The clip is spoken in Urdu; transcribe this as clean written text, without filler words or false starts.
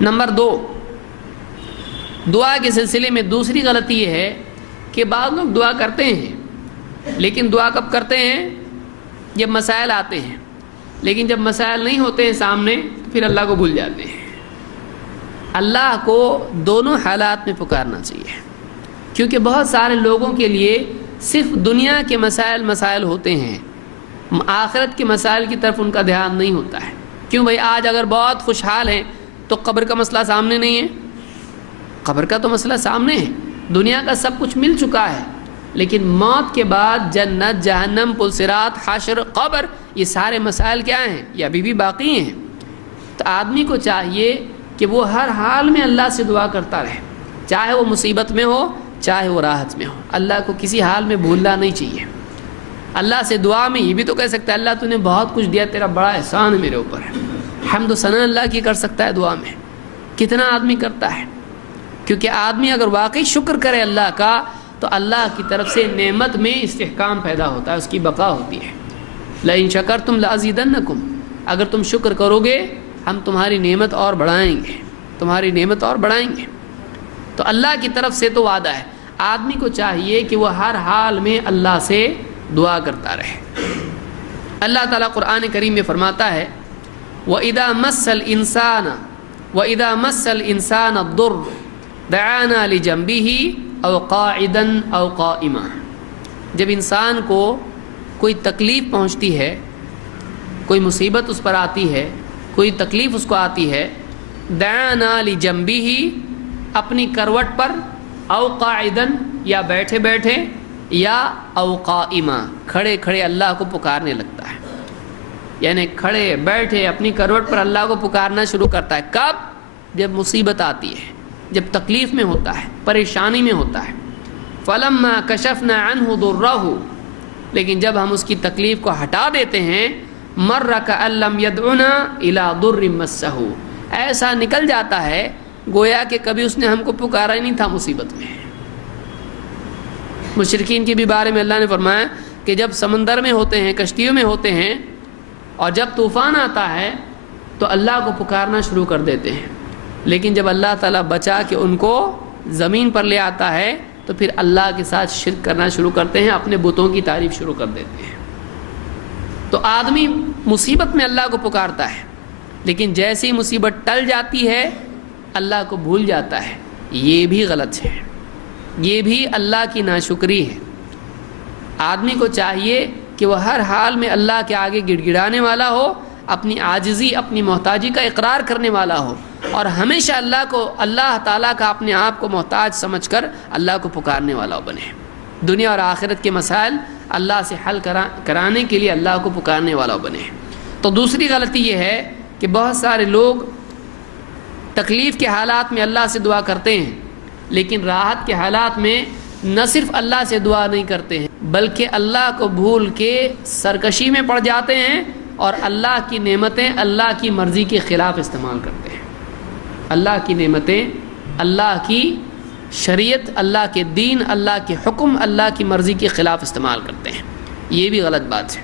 نمبر 2، دعا کے سلسلے میں دوسری غلطی یہ ہے کہ بعض لوگ دعا کرتے ہیں، لیکن دعا کب کرتے ہیں؟ جب مسائل آتے ہیں، لیکن جب مسائل نہیں ہوتے ہیں سامنے تو پھر اللہ کو بھول جاتے ہیں۔ اللہ کو دونوں حالات میں پکارنا چاہیے، کیونکہ بہت سارے لوگوں کے لیے صرف دنیا کے مسائل ہوتے ہیں، آخرت کے مسائل کی طرف ان کا دھیان نہیں ہوتا ہے۔ کیوں بھائی؟ آج اگر بہت خوشحال ہیں تو قبر کا مسئلہ سامنے نہیں ہے؟ قبر کا تو مسئلہ سامنے ہے، دنیا کا سب کچھ مل چکا ہے، لیکن موت کے بعد جنت، جہنم، پل صراط، حشر، قبر، یہ سارے مسائل کیا ہیں؟ یہ ابھی بھی باقی ہیں۔ تو آدمی کو چاہیے کہ وہ ہر حال میں اللہ سے دعا کرتا رہے، چاہے وہ مصیبت میں ہو چاہے وہ راحت میں ہو، اللہ کو کسی حال میں بھولنا نہیں چاہیے۔ اللہ سے دعا میں یہ بھی تو کہہ سکتا ہے اللہ تو نے بہت کچھ دیا، تیرا بڑا احسان ہے میرے اوپر۔ حمد و ثنا اللہ کی کر سکتا ہے دعا میں، کتنا آدمی کرتا ہے، کیونکہ آدمی اگر واقعی شکر کرے اللہ کا تو اللہ کی طرف سے نعمت میں استحکام پیدا ہوتا ہے، اس کی بقا ہوتی ہے۔ لئن شکرتم لازیدنکم، اگر تم شکر کرو گے ہم تمہاری نعمت اور بڑھائیں گے، تمہاری نعمت اور بڑھائیں گے۔ تو اللہ کی طرف سے تو وعدہ ہے، آدمی کو چاہیے کہ وہ ہر حال میں اللہ سے دعا کرتا رہے۔ اللہ تعالیٰ قرآن کریم میں فرماتا ہے وَإِذَا مَسَّ الْإِنسَانَ الضُّرُّ دَعَانَا لِجَنبِهِ أَوْ قَاعِدًا أَوْ قَائِمًا، جب انسان کو کوئی تکلیف پہنچتی ہے، کوئی مصیبت اس پر آتی ہے، کوئی تکلیف اس کو آتی ہے، دعانا لجنبه، اپنی کروٹ پر، او قاعدن، یا بیٹھے بیٹھے، یا او قائما، کھڑے کھڑے اللہ کو پکارنے لگتا ہے۔ یعنی کھڑے بیٹھے اپنی کروٹ پر اللہ کو پکارنا شروع کرتا ہے۔ کب؟ جب مصیبت آتی ہے، جب تکلیف میں ہوتا ہے، پریشانی میں ہوتا ہے۔ فَلَمَّا كَشَفْنَا عَنْهُ ضُرَّهُ، لیکن جب ہم اس کی تکلیف کو ہٹا دیتے ہیں، مَرَّ كَأَن لَّمْ يَدْعُنَا إِلَىٰ ضُرٍّ مَسَّهُ، ایسا نکل جاتا ہے گویا کہ کبھی اس نے ہم کو پکارا ہی نہیں تھا مصیبت میں۔ مشرکین کے بھی بارے میں اللہ نے فرمایا کہ جب سمندر میں ہوتے ہیں، کشتیوں میں ہوتے ہیں، اور جب طوفان آتا ہے تو اللہ کو پکارنا شروع کر دیتے ہیں، لیکن جب اللہ تعالیٰ بچا کے ان کو زمین پر لے آتا ہے تو پھر اللہ کے ساتھ شرک کرنا شروع کرتے ہیں، اپنے بتوں کی تعریف شروع کر دیتے ہیں۔ تو آدمی مصیبت میں اللہ کو پکارتا ہے، لیکن جیسی مصیبت ٹل جاتی ہے اللہ کو بھول جاتا ہے، یہ بھی غلط ہے، یہ بھی اللہ کی ناشکری ہے۔ آدمی کو چاہیے کہ وہ ہر حال میں اللہ کے آگے گڑ گڑانے والا ہو، اپنی عاجزی، اپنی محتاجی کا اقرار کرنے والا ہو، اور ہمیشہ اللہ تعالیٰ کا اپنے آپ کو محتاج سمجھ کر اللہ کو پکارنے والا بنے۔ دنیا اور آخرت کے مسائل اللہ سے حل کرانے کے لیے اللہ کو پکارنے والا بنے۔ تو دوسری غلطی یہ ہے کہ بہت سارے لوگ تکلیف کے حالات میں اللہ سے دعا کرتے ہیں، لیکن راحت کے حالات میں نہ صرف اللہ سے دعا نہیں کرتے ہیں بلکہ اللہ کو بھول کے سرکشی میں پڑ جاتے ہیں اور اللہ کی نعمتیں اللہ کی مرضی کے خلاف استعمال کرتے ہیں۔ اللہ کی نعمتیں، اللہ کی شریعت، اللہ کے دین، اللہ کے حکم، اللہ کی مرضی کے خلاف استعمال کرتے ہیں، یہ بھی غلط بات ہے۔